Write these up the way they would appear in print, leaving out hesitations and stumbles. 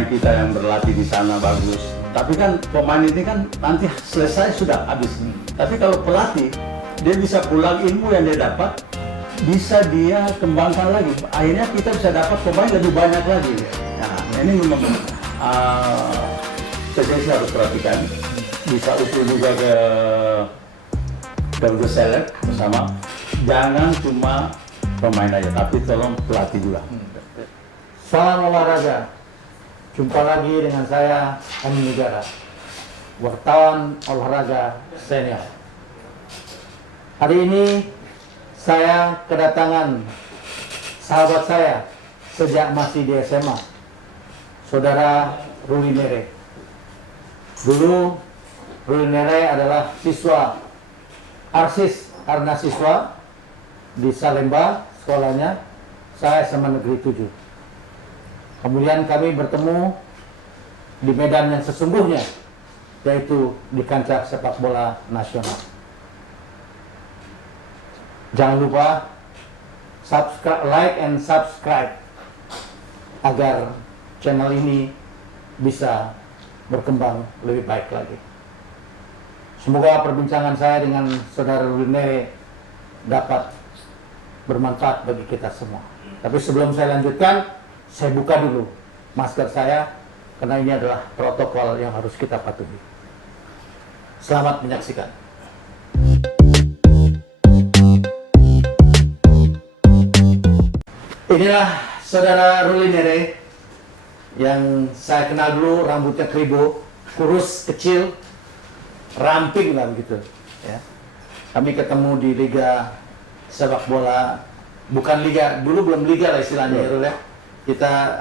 pemain kita yang berlatih di sana bagus. Tapi kan pemain ini kan nanti selesai sudah habis. Tapi kalau pelatih, dia bisa pulang ilmu yang dia dapat, bisa dia kembangkan lagi. Akhirnya kita bisa dapat pemain lebih banyak lagi. Nah, ini memang PSSI harus perhatikan. Bisa usul juga ke Dr. Select bersama. Jangan cuma pemain aja, tapi tolong pelatih juga. Salam olahraga. Jumpa lagi dengan saya, Amin Negara, wartawan olahraga senior. Hari ini saya kedatangan sahabat saya sejak masih di SMA, Saudara Ruli Nere. Dulu Ruli Nere adalah siswa Arsis Arna Siswa di Salemba, sekolahnya. Saya SMA Negeri 7. Kemudian kami bertemu di medan yang sesungguhnya, yaitu di kancah sepak bola nasional. Jangan lupa subscribe, like and subscribe agar channel ini bisa berkembang lebih baik lagi. Semoga perbincangan saya dengan Saudara Ruli Nere dapat bermanfaat bagi kita semua. Tapi sebelum saya lanjutkan, saya buka dulu masker saya, karena ini adalah protokol yang harus kita patuhi. Selamat menyaksikan. Inilah Saudara Ruli Nere yang saya kenal dulu, rambutnya keribu, kurus, kecil, ramping lah begitu. Ya. Kami ketemu di Liga Sepak Bola, bukan Liga, dulu belum Liga lah istilahnya, ya. Kita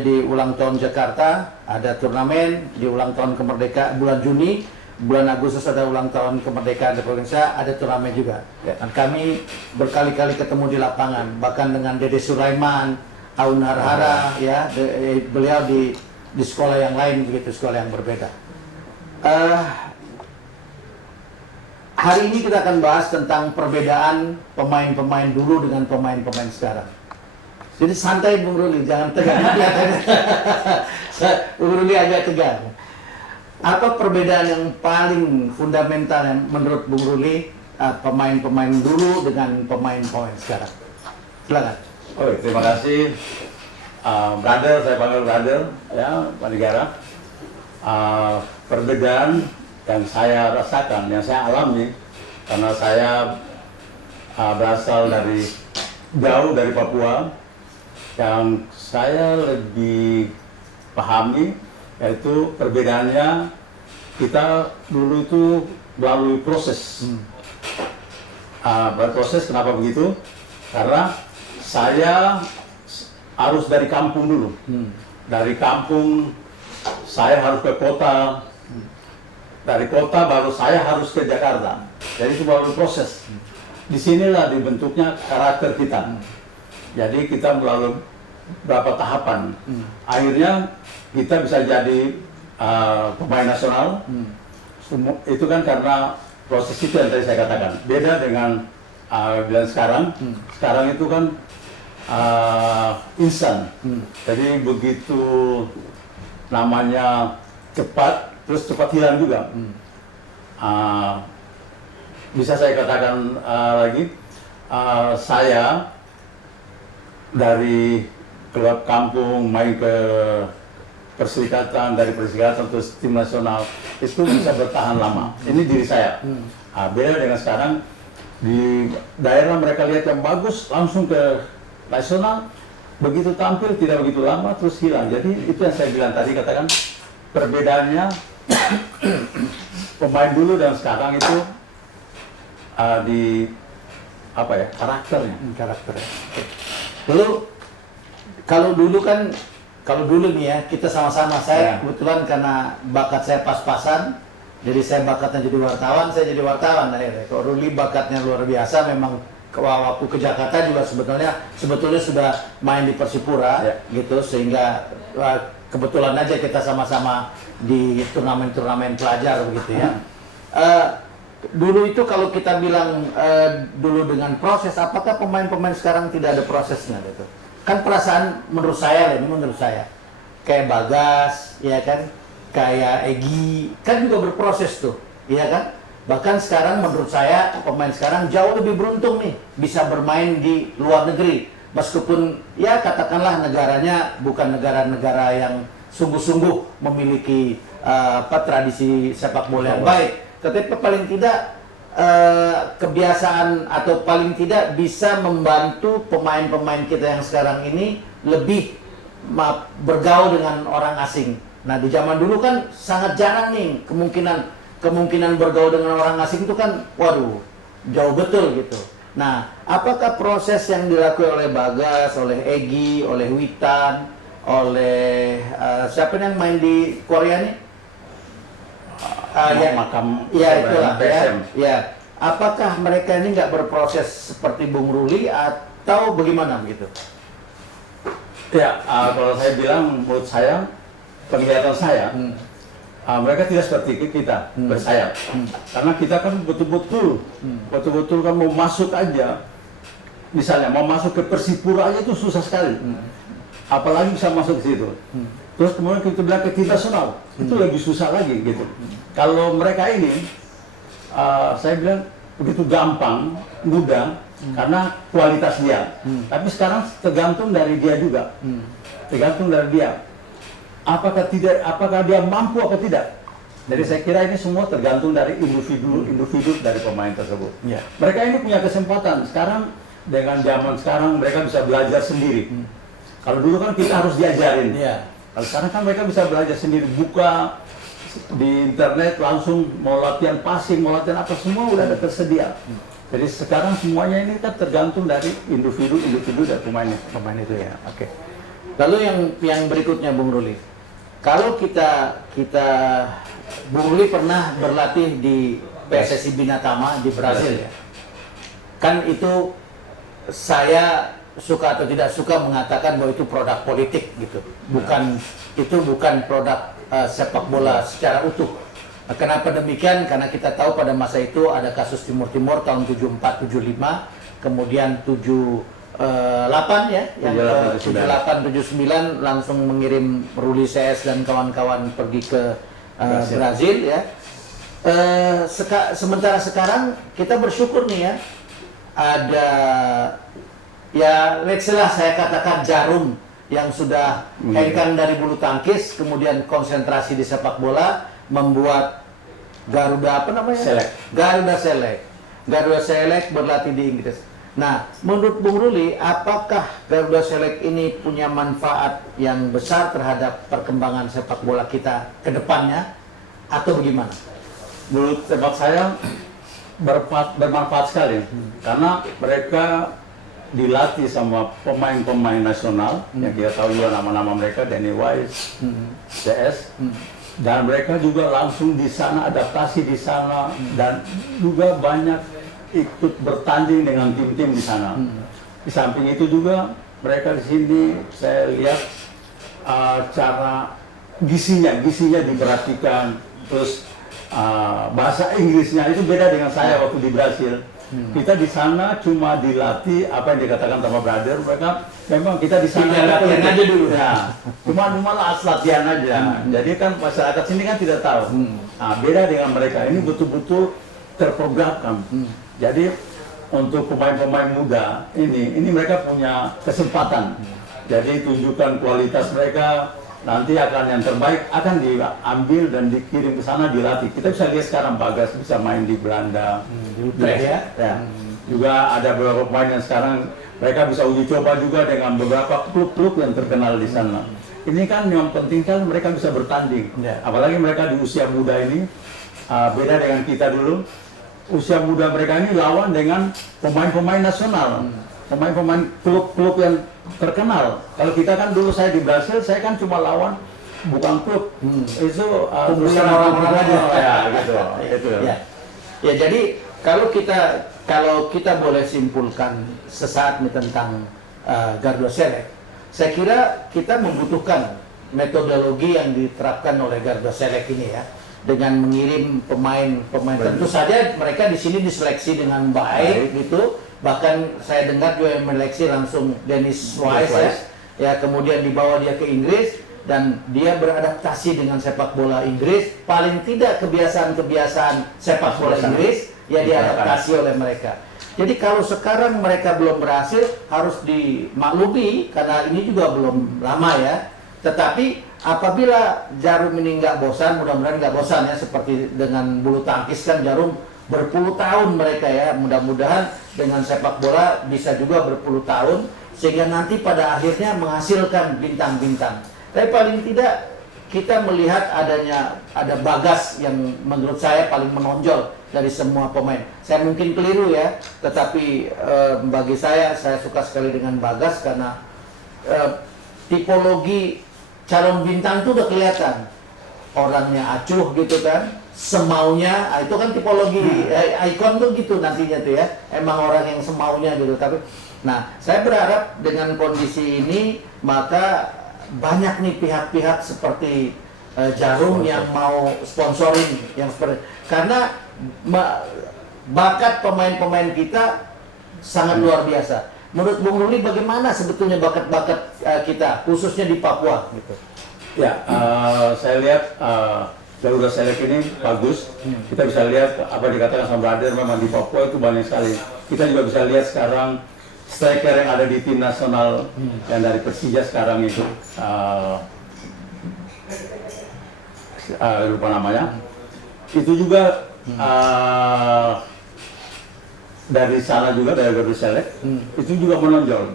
di ulang tahun Jakarta ada turnamen, di ulang tahun kemerdekaan bulan Juni, bulan Agustus ada ulang tahun kemerdekaan Republik Indonesia, ada turnamen juga. Dan kami berkali-kali ketemu di lapangan, bahkan dengan Dede Sulaiman, Aun Harhara, ya, beliau di sekolah yang lain begitu, sekolah yang berbeda. Hari ini kita akan bahas tentang perbedaan pemain-pemain dulu dengan pemain-pemain sekarang. Jadi santai Bung Ruli, jangan tegang. Bung Ruli agak tegang. Apa perbedaan yang paling fundamental yang menurut Bung Ruli pemain-pemain dulu dengan pemain-pemain sekarang? Silakan. Oke, terima kasih, brother, saya panggil brother, ya, Pak Negara. Perbedaan yang saya rasakan, yang saya alami, karena saya berasal dari jauh dari Papua. Yang saya lebih pahami yaitu perbedaannya, kita dulu itu melalui proses. Berproses, kenapa begitu? Karena saya harus dari kampung dulu. Dari kampung saya harus ke kota. Dari kota baru saya harus ke Jakarta. Jadi itu melalui proses. Disinilah dibentuknya karakter kita. Jadi kita melalui beberapa tahapan. Akhirnya kita bisa jadi pemain nasional. Itu kan karena proses itu yang tadi saya katakan. Beda dengan bilang sekarang. Sekarang itu kan instan. Jadi begitu namanya cepat, terus cepat hilang juga. Bisa saya katakan lagi, saya dari keluar kampung main ke perserikatan, dari perserikatan terus tim nasional, itu bisa bertahan lama. Ini diri saya. Beda dengan sekarang, di daerah mereka lihat yang bagus langsung ke nasional, begitu tampil tidak begitu lama terus hilang. Jadi itu yang saya bilang tadi, katakan perbedaannya pemain dulu dan sekarang itu di apa ya, karakternya. Dulu, kalau dulu nih ya, kita sama-sama, saya kebetulan karena bakat saya pas-pasan, jadi saya bakatnya jadi wartawan, saya jadi wartawan akhirnya. Kalau Ruli bakatnya luar biasa, memang waktu ke Jakarta juga sebetulnya sudah main di Persipura, gitu, sehingga kebetulan aja kita sama-sama di turnamen-turnamen pelajar begitu ya. Dulu itu kalau kita bilang dulu dengan proses, apakah pemain-pemain sekarang tidak ada prosesnya gitu? Kan perasaan menurut saya, kayak Bagas, ya kan, kayak Egy, kan juga berproses tuh, ya kan. Bahkan sekarang menurut saya pemain sekarang jauh lebih beruntung nih bisa bermain di luar negeri, meskipun ya katakanlah negaranya bukan negara-negara yang sungguh-sungguh memiliki tradisi sepak bola yang baik, tetapi paling tidak kebiasaan atau paling tidak bisa membantu pemain-pemain kita yang sekarang ini lebih bergaul dengan orang asing. Nah, di zaman dulu kan sangat jarang nih kemungkinan bergaul dengan orang asing itu kan, waduh, jauh betul gitu. Nah, apakah proses yang dilakukan oleh Bagas, oleh Egy, oleh Witan, oleh siapa yang main di Korea nih? Ya itulah ya. Apakah mereka ini nggak berproses seperti Bung Ruli atau bagaimana begitu? Ya, kalau saya bilang, menurut saya, penglihatan saya, mereka tidak seperti kita bersayap, karena kita kan betul-betul kan mau masuk aja, misalnya mau masuk ke Persipura aja itu susah sekali, apalagi bisa masuk ke situ. Terus kemudian kita bilang ke tim nasional, itu lebih susah lagi gitu. Kalau mereka ini, saya bilang begitu gampang, mudah, karena kualitas dia. Tapi sekarang tergantung dari dia juga, tergantung dari dia. Apakah dia mampu atau tidak? Jadi saya kira ini semua tergantung dari individu dari pemain tersebut. Yeah. Mereka ini punya kesempatan sekarang, dengan zaman sekarang mereka bisa belajar sendiri. Kalau dulu kan kita harus diajarin. Yeah. Kalau sekarang kan mereka bisa belajar sendiri, buka di internet langsung mau latihan passing, mau latihan apa, semua udah ada tersedia. Jadi sekarang semuanya ini kan tergantung dari individu dari pemain itu ya. Oke. Lalu yang berikutnya Bung Ruli, kalau kita Bung Ruli pernah berlatih di PSSI Binatama di Brasil ya. Kan itu saya suka atau tidak suka mengatakan bahwa itu produk politik gitu. Itu bukan produk sepak bola secara utuh. Nah, kenapa demikian? Karena kita tahu pada masa itu ada kasus Timur Timur tahun 74-75, kemudian 78 ya, yang 78-79 langsung mengirim Ruli CS dan kawan-kawan pergi ke Brazil ya. Sementara sekarang kita bersyukur nih ya, ada ya let's say lah saya katakan jarum yang sudah hengkang dari bulu tangkis, kemudian konsentrasi di sepak bola, membuat Garuda apa namanya? Garuda Select berlatih di Inggris. Nah, menurut Bung Ruli, apakah Garuda Select ini punya manfaat yang besar terhadap perkembangan sepak bola kita ke depannya atau bagaimana? Menurut sepak saya bermanfaat sekali, karena mereka dilatih sama pemain-pemain nasional yang kita tahu juga nama-nama mereka, Danny Wise, CS, dan mereka juga langsung di sana adaptasi di sana dan juga banyak ikut bertanding dengan tim-tim di sana. Di samping itu juga mereka di sini saya lihat cara gizinya diperhatikan, terus bahasa Inggrisnya itu beda dengan saya waktu di Brasil. Kita di sana cuma dilatih apa yang dikatakan sama brother, mereka memang kita di sana latihan aja dulu ya, cuma latihan aja. Jadi kan masyarakat sini kan tidak tahu. Nah, beda dengan mereka, ini betul-betul terprogramkan. Jadi untuk pemain-pemain muda ini mereka punya kesempatan. Jadi tunjukkan kualitas mereka, nanti akan yang terbaik akan diambil dan dikirim ke sana dilatih. Kita bisa lihat sekarang Bagas bisa main di Belanda, ya. Juga ada beberapa pemain yang sekarang mereka bisa uji coba juga dengan beberapa klub-klub yang terkenal di sana. Ini kan yang penting kan mereka bisa bertanding, apalagi mereka di usia muda ini, beda dengan kita dulu. Usia muda mereka ini lawan dengan pemain-pemain nasional, pemain-pemain klub-klub yang terkenal. Kalau kita kan dulu saya di Brasil, saya kan cuma lawan bukan klub, itu kumpulan orang-orang aja ya gitu. Ya, jadi kalau kita boleh simpulkan sesaat ini tentang Garuda Select, saya kira kita membutuhkan metodologi yang diterapkan oleh Garuda Select ini ya, dengan mengirim pemain-pemain. Tentu saja mereka di sini diseleksi dengan baik gitu. Bahkan saya dengar juga yang meleksi langsung Dennis Wise ya, kemudian dibawa dia ke Inggris dan dia beradaptasi dengan sepak bola Inggris. Paling tidak kebiasaan-kebiasaan sepak bola Inggris ya diadaptasi oleh mereka. Jadi kalau sekarang mereka belum berhasil, harus dimaklumi karena ini juga belum lama ya. Tetapi apabila Jarum ini nggak bosan, mudah-mudahan nggak bosan ya, seperti dengan bulu tangkis kan Jarum berpuluh tahun mereka ya, mudah-mudahan dengan sepak bola bisa juga berpuluh tahun sehingga nanti pada akhirnya menghasilkan bintang-bintang. Tapi paling tidak kita melihat ada Bagas yang menurut saya paling menonjol dari semua pemain. Saya mungkin keliru ya, tetapi bagi saya suka sekali dengan Bagas karena tipologi calon bintang itu udah kelihatan. Orangnya acuh gitu kan, semaunya, itu kan tipologi ikon tuh gitu nantinya tuh ya. Emang orang yang semaunya gitu. Tapi, nah saya berharap dengan kondisi ini maka banyak nih pihak-pihak seperti Jarum yang mau sponsoring yang seperti, karena bakat pemain-pemain kita sangat luar biasa. Menurut Bung Ruli bagaimana sebetulnya bakat-bakat kita khususnya di Papua gitu? Ya, saya lihat Garuda Select ini bagus. Kita bisa lihat apa dikatakan sama Brother, memang di Papua itu banyak sekali. Kita juga bisa lihat sekarang striker yang ada di tim nasional yang dari Persija sekarang itu lupa namanya. Itu juga dari sana juga, dari Garuda Select itu juga menonjol.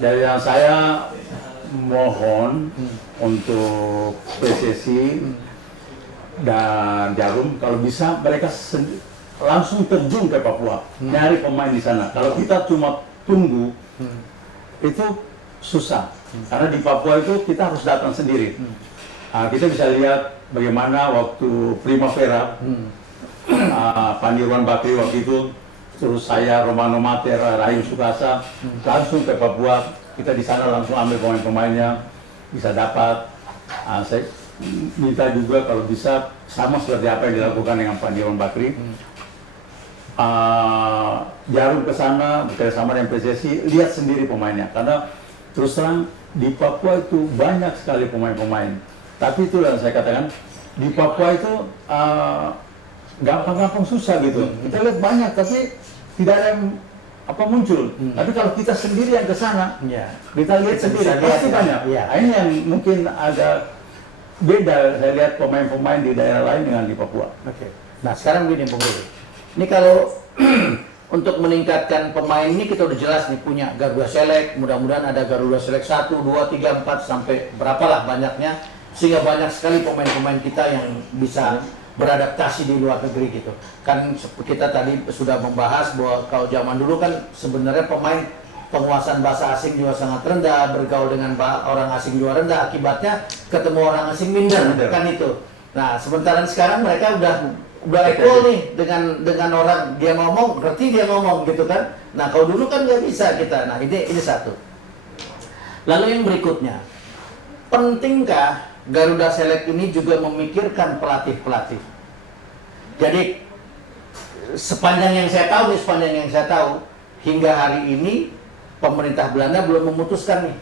Dari yang saya mohon untuk PSSI dan Jarum kalau bisa mereka langsung terjun ke Papua, nyari pemain di sana. Kalau kita cuma tunggu itu susah, karena di Papua itu kita harus datang sendiri. Kita bisa lihat bagaimana waktu Primavera, Pandirwan Bakri waktu itu, terus saya Romano Mater, Rahim Sukasa langsung ke Papua. Kita di sana langsung ambil pemain-pemainnya, bisa dapat. Saya minta juga kalau bisa sama seperti apa yang dilakukan dengan Pandirwan Bakri. Jarum ke sana bekerjasama dengan PSSI, lihat sendiri pemainnya, karena terus terang di Papua itu banyak sekali pemain-pemain. Tapi itu yang saya katakan, di Papua itu gampang-gampang susah gitu. Kita lihat banyak tapi tidak ada yang muncul. Tapi kalau kita sendiri yang ke sana, kita lihat sendiri pasti banyak. Nah, ini yang mungkin agak beda saya lihat pemain-pemain di daerah lain dengan di Papua. Nah sekarang begini Bung Ruli, ini kalau untuk meningkatkan pemain ini kita udah jelas nih punya Garuda Select, mudah-mudahan ada Garuda Select 1, 2, 3, 4 sampai berapalah banyaknya, sehingga banyak sekali pemain-pemain kita yang bisa beradaptasi di luar negeri gitu. Kan kita tadi sudah membahas bahwa kalau zaman dulu kan sebenarnya pemain penguasaan bahasa asing juga sangat rendah, bergaul dengan orang asing juga rendah, akibatnya ketemu orang asing minder kan itu. Nah sementara sekarang mereka udah equal nih dengan orang, dia ngomong ngerti dia ngomong gitu kan. Nah kalau dulu kan nggak bisa kita. Nah ini satu. Lalu yang berikutnya, pentingkah Garuda Select ini juga memikirkan pelatih-pelatih? Jadi sepanjang yang saya tahu hingga hari ini pemerintah Belanda belum memutuskan nih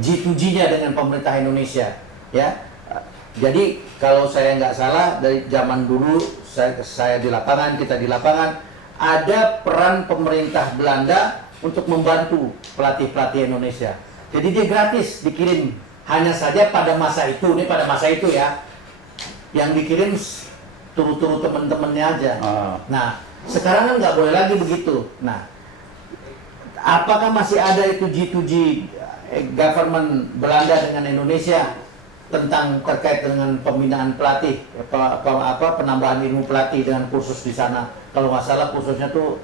G2G-nya dengan pemerintah Indonesia ya. Jadi kalau saya nggak salah dari zaman dulu saya di lapangan, kita di lapangan, ada peran pemerintah Belanda untuk membantu pelatih-pelatih Indonesia. Jadi dia gratis dikirim, hanya saja pada masa itu ya, yang dikirim turu-turu teman-temannya aja. Nah sekarang kan nggak boleh lagi begitu. Nah apakah masih ada itu G2G government Belanda dengan Indonesia tentang terkait dengan pembinaan pelatih, penambahan ilmu pelatih dengan kursus di sana? Kalau nggak salah kursusnya tuh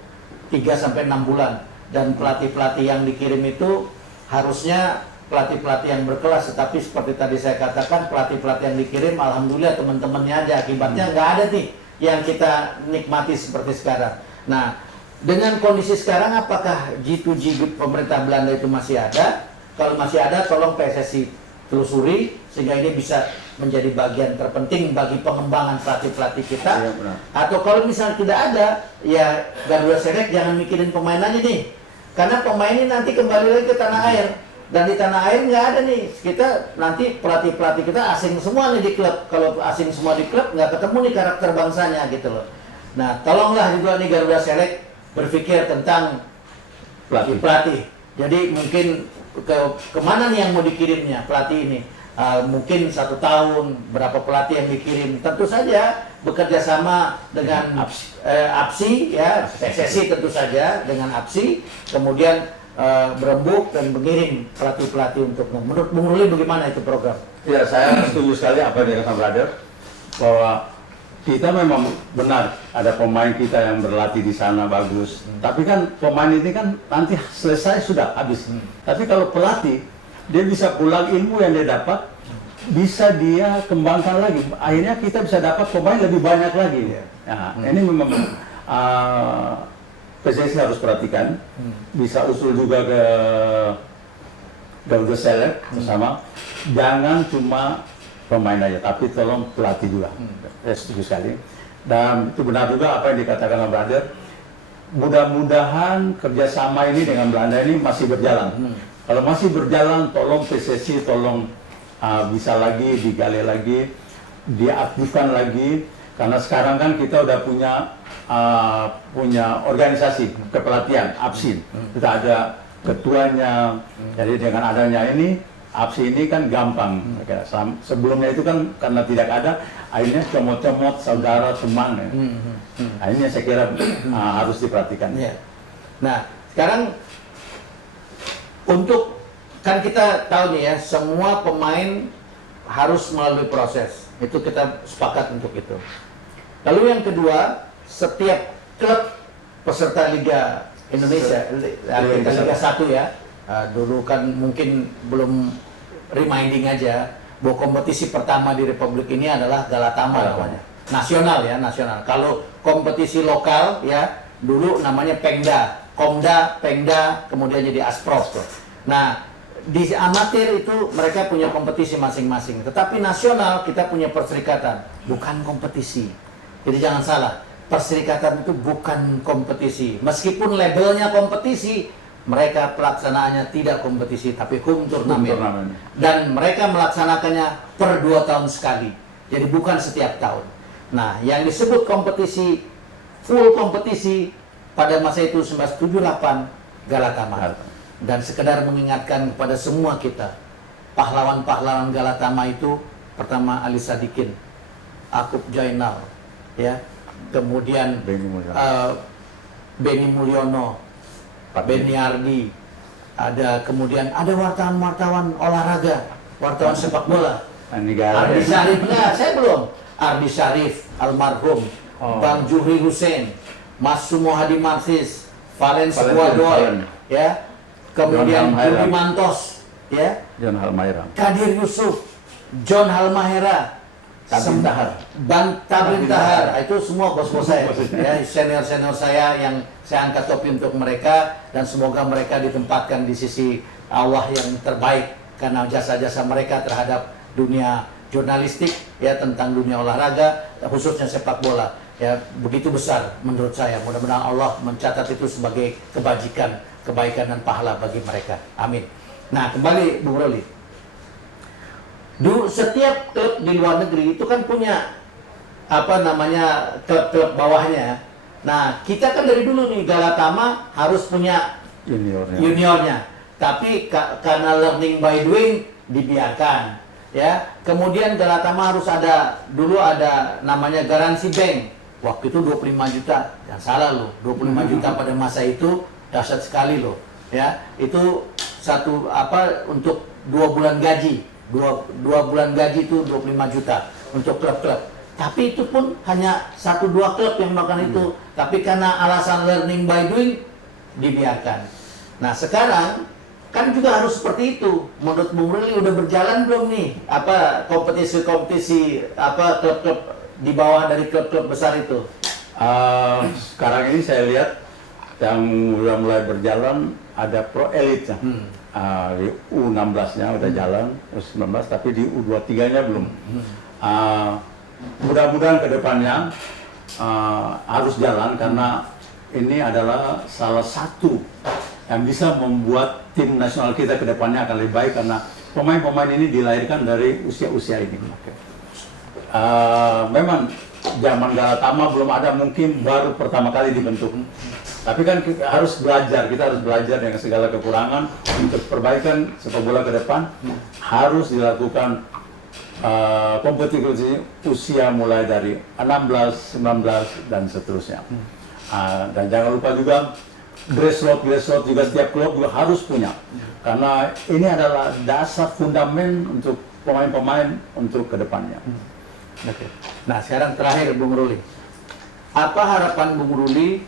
3-6 bulan, dan pelatih-pelatih yang dikirim itu harusnya pelatih-pelatih yang berkelas, tetapi seperti tadi saya katakan pelatih-pelatih yang dikirim alhamdulillah teman-temannya aja, akibatnya nggak ada nih yang kita nikmati seperti sekarang. Nah dengan kondisi sekarang apakah G2G pemerintah Belanda itu masih ada? Kalau masih ada tolong PSSI telusuri sehingga ini bisa menjadi bagian terpenting bagi pengembangan pelatih-pelatih kita. Atau kalau misalnya tidak ada, ya Garuda Select jangan mikirin pemain aja nih, karena pemain ini nanti kembali lagi ke tanah air. Dan di tanah air nggak ada nih. Kita nanti pelatih-pelatih kita asing semua nih di klub. Kalau asing semua di klub, nggak ketemu nih karakter bangsanya gitu loh. Nah, tolonglah juga nih Garuda Select berpikir tentang pelatih. Jadi mungkin kemana nih yang mau dikirimnya pelatih ini? Mungkin 1 tahun berapa pelatih yang dikirim? Tentu saja bekerja sama dengan APSI ya, PSSI tentu saja dengan APSI, kemudian berembuk dan mengirim pelatih-pelatih untuk. Menurut Bung Ruli bagaimana itu program? Ya, saya setuju sekali apa yang dikatakan Brother, bahwa kita memang benar ada pemain kita yang berlatih di sana bagus. Tapi kan pemain ini kan nanti selesai sudah habis. Tapi kalau pelatih, dia bisa pulang ilmu yang dia dapat, bisa dia kembangkan lagi. Akhirnya kita bisa dapat pemain lebih banyak lagi. Nah, ini memang PSSI harus perhatikan. Bisa usul juga ke Garuda Select bersama. Jangan cuma pemain aja, tapi tolong pelatih juga. Saya setuju sekali. Dan itu benar juga apa yang dikatakan oleh Brother. Mudah-mudahan kerjasama ini dengan Belanda ini masih berjalan. Kalau masih berjalan, tolong PSSI, tolong bisa lagi digali lagi, diaktifkan lagi. Karena sekarang kan kita udah punya organisasi kepelatihan, APSI. Kita ada ketuanya. Jadi dengan adanya ini, APSI ini kan gampang. Sebelumnya itu kan karena tidak ada, akhirnya comot-comot saudara teman. Akhirnya saya kira harus diperhatikan. Nah, sekarang untuk kan kita tahu nih ya, semua pemain harus melalui proses. Itu kita sepakat untuk itu. Lalu yang kedua, setiap klub peserta Liga Indonesia, kita Liga 1 ya. Dulu kan mungkin belum reminding aja bahwa kompetisi pertama di Republik ini adalah Galatama namanya. Nasional ya, nasional. Kalau kompetisi lokal ya, dulu namanya Pengda, Komda, Pengda, kemudian jadi Asprof. Nah, di amatir itu mereka punya kompetisi masing-masing. Tetapi nasional kita punya perserikatan, bukan kompetisi. Jadi jangan salah, perserikatan itu bukan kompetisi. Meskipun labelnya kompetisi, mereka pelaksanaannya tidak kompetisi, tapi turnamen. Dan mereka melaksanakannya per 2 tahun sekali. Jadi bukan setiap tahun. Nah, yang disebut kompetisi, full kompetisi pada masa itu 1978 Galatama. Dan sekedar mengingatkan kepada semua kita, pahlawan-pahlawan Galatama itu pertama Ali Sadikin, Akub Jainal, ya, kemudian Beni Mulyono, Beni Ardi, kemudian ada wartawan-wartawan olahraga, wartawan sepak bola. Ardi Syarif, saya belum. Ardi Syarif, almarhum, Bang Juhri Hussein, Mas Sumo Hadi Marsis, Valens Guadol, ya, kemudian Juli Mantos, ya, John Halmahera, Kadir Yusuf, John Halmahera, Tabrin Tahar, itu semua bos-bos saya, ya, senior-senior saya yang saya angkat topi untuk mereka, dan semoga mereka ditempatkan di sisi Allah yang terbaik karena jasa-jasa mereka terhadap dunia jurnalistik, ya, tentang dunia olahraga, khususnya sepak bola, ya, begitu besar menurut saya. Mudah-mudahan Allah mencatat itu sebagai kebaikan dan pahala bagi mereka. Amin. Nah, kembali Bung Roli. Setiap klub di luar negeri itu kan punya klub-klub bawahnya. Nah, kita kan dari dulu nih Galatama harus punya juniornya. Tapi karena learning by doing dibiarkan, ya. Kemudian Galatama harus dulu ada namanya garansi bank. Waktu itu 25 juta. Jangan salah loh, 25 juta pada masa itu dahsyat sekali loh, ya. Itu untuk 2 bulan gaji. 2 bulan gaji itu 25 juta untuk klub-klub. Tapi itu pun hanya 1-2 klub yang melakukan itu. Tapi karena alasan learning by doing dibiarkan. Nah, sekarang kan juga harus seperti itu. Menurut Bung Ruli udah berjalan belum nih kompetisi klub-klub di bawah dari klub-klub besar itu? Sekarang ini saya lihat yang udah mulai berjalan ada pro elite-nya. Di U16-nya udah jalan, U19, tapi di U23-nya belum. Mudah-mudahan ke depannya harus jalan karena ini adalah salah satu yang bisa membuat tim nasional kita ke depannya akan lebih baik karena pemain-pemain ini dilahirkan dari usia-usia ini. Memang zaman Galatama belum ada, mungkin baru pertama kali dibentuk. Tapi kan kita harus belajar dengan segala kekurangan untuk perbaikan sepak bola ke depan. Harus dilakukan kompetisi usia mulai dari 16, 19 dan seterusnya. Dan jangan lupa juga grassroots juga setiap klub juga harus punya. Karena ini adalah dasar fundamen untuk pemain-pemain untuk kedepannya. Oke. Nah sekarang terakhir Bung Ruli, apa harapan Bung Ruli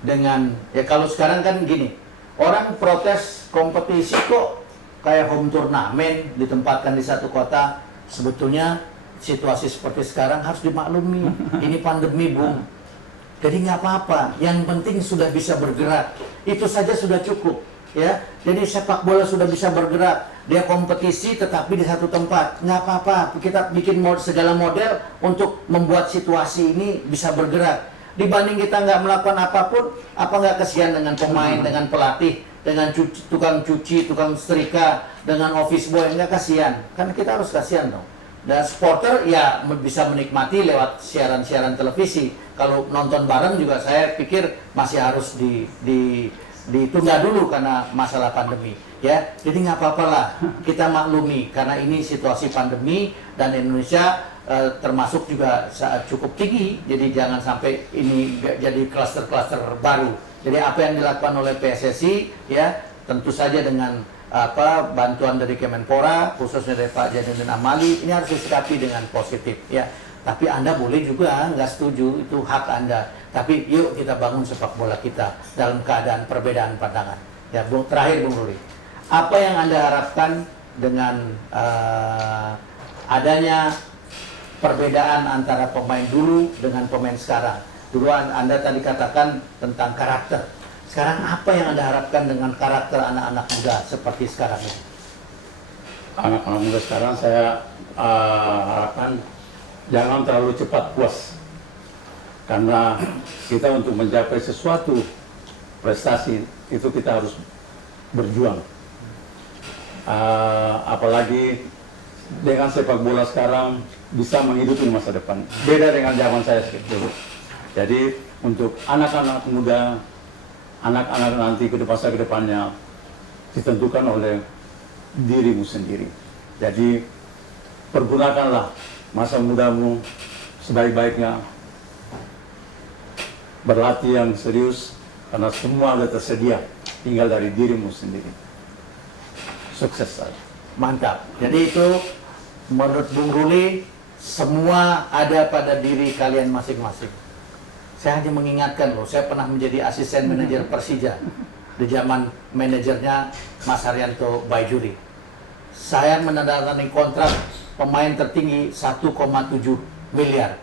dengan, ya kalau sekarang kan gini, orang protes kompetisi kok kayak home turnamen ditempatkan di satu kota. Sebetulnya situasi seperti sekarang harus dimaklumi, ini pandemi Bung. Jadi nggak apa-apa, yang penting sudah bisa bergerak, itu saja sudah cukup, ya. Jadi sepak bola sudah bisa bergerak, dia kompetisi tetapi di satu tempat, nggak apa-apa. Kita bikin segala model untuk membuat situasi ini bisa bergerak. Dibanding kita nggak melakukan apapun, apa nggak kesian dengan pemain, dengan pelatih, dengan tukang cuci, tukang setrika, dengan office boy, nggak kasihan. Kan kita harus kasihan dong. Dan supporter ya bisa menikmati lewat siaran-siaran televisi. Kalau nonton bareng juga saya pikir masih harus ditunda dulu karena masalah pandemi. Ya, jadi nggak apa-apa lah, kita maklumi karena ini situasi pandemi dan Indonesia termasuk juga cukup tinggi. Jadi jangan sampai ini jadi klaster-klaster baru. Jadi apa yang dilakukan oleh PSSI ya tentu saja dengan bantuan dari Kemenpora, khususnya dari Pak Zainuddin Amali, ini harus disikapi dengan positif ya. Tapi Anda boleh juga nggak setuju, itu hak Anda. Tapi yuk kita bangun sepak bola kita dalam keadaan perbedaan pandangan. Ya, terakhir Bung Ruli, apa yang Anda harapkan dengan adanya perbedaan antara pemain dulu dengan pemain sekarang? Dulu Anda tadi katakan tentang karakter. Sekarang apa yang Anda harapkan dengan karakter anak-anak muda seperti sekarang ini? Anak-anak muda sekarang saya harapkan jangan terlalu cepat puas. Karena kita untuk mencapai sesuatu prestasi itu kita harus berjuang. Apalagi dengan sepak bola sekarang bisa menghidupi masa depan. Beda dengan zaman saya dulu. Jadi untuk anak-anak muda, anak-anak nanti ke depannya ditentukan oleh dirimu sendiri. Jadi pergunakanlah masa mudamu sebaik-baiknya, berlatih yang serius karena semua sudah tersedia, tinggal dari dirimu sendiri. Sukses saja. Mantap. Jadi itu menurut Bung Ruli semua ada pada diri kalian masing-masing. Saya hanya mengingatkan loh, saya pernah menjadi asisten manajer Persija di zaman manajernya Mas Haryanto Baijuri. Saya menandatangani kontrak pemain tertinggi 1,7 miliar.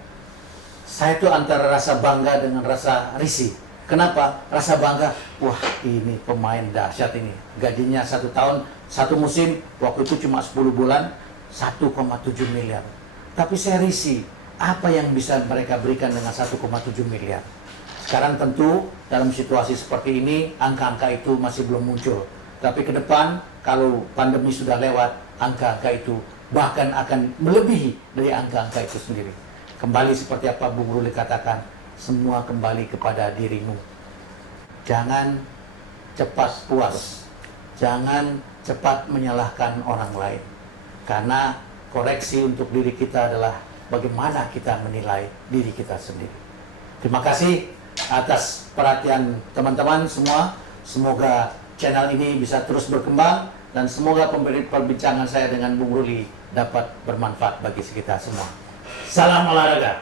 Saya itu antara rasa bangga dengan rasa risih. Kenapa? Rasa bangga, wah ini pemain dahsyat ini. Gajinya 1 tahun, 1 musim, waktu itu cuma 10 bulan, 1,7 miliar. Tapi saya risih. Apa yang bisa mereka berikan dengan 1,7 miliar? Sekarang tentu dalam situasi seperti ini angka-angka itu masih belum muncul. Tapi ke depan kalau pandemi sudah lewat, angka-angka itu bahkan akan melebihi dari angka-angka itu sendiri. Kembali seperti apa Bung Ruli katakan, semua kembali kepada dirimu. Jangan cepat puas. Jangan cepat menyalahkan orang lain. Karena koreksi untuk diri kita adalah bagaimana kita menilai diri kita sendiri. Terima kasih atas perhatian teman-teman semua. Semoga channel ini bisa terus berkembang dan semoga perbincangan saya dengan Bung Ruli dapat bermanfaat bagi kita semua. Salam olahraga.